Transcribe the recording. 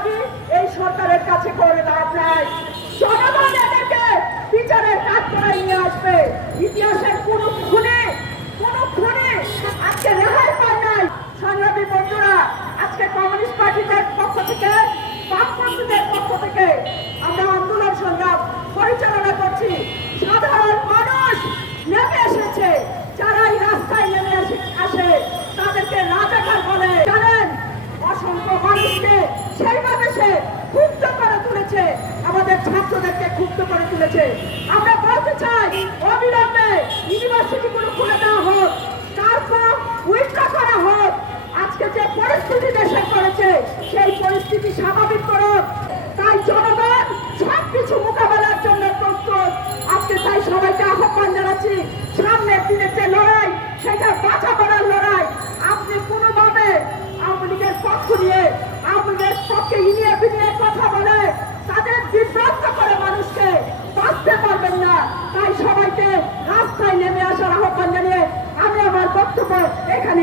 দাবি এই সরকারের কাছে করে লাভ নাই। জনগণ এদেরকে বিচারের কাঠগড়ায় নিয়ে আসবে। ইতিহাসের কোন খুনে আজকে রেহাই পায় নাই। সংগ্রামী বন্ধুরা, আজকে কমিউনিস্ট পার্টিদের পক্ষ থেকে, বামপন্থীদের পক্ষ থেকে আমরা আন্দোলন সংগ্রাম পরিচালনা করছি। সাধারণ মানুষ নেমে এসেছে। যারা এই রাস্তায় নেমে আসে তাদেরকে রাজাকার বলে। জানেন, অসংখ্য মানুষকে সেইভাবে সে ক্ষুব্ধ করে তুলেছে, আমাদের ছাত্রদেরকে ক্ষুব্ধ করে তুলেছে। আমরা বলতে চাই, অবিলম্বে ইউনিভার্সিটিগুলো খুলে দেওয়া হোক, তারপর উইথড্র করা হোক। আজকে যে পরিস্থিতি দেশে করেছে সেই পরিস্থিতি স্বাভাবিক করুক। তাই জনগণ সবকিছু মোকাবেলার জন্য প্রস্তুত। আজকে তাই সবাইকে আহ্বান জানাচ্ছি, সামনের দিনের যে লড়াই, সেটা বাঁচা করার লড়াই। আপনি কোনোভাবে আওয়ামী লীগের পক্ষ নিয়ে, আওয়ামী লীগের পক্ষে ইনিয়ে বিনিয়ে কথা বলে তাদের বিভ্রান্ত করে মানুষকে বাঁচতে পারবেন না। তাই সবাইকে রাস্তায় নেমে আসার আহ্বান জানিয়ে আমি আমার বক্তব্য এখানে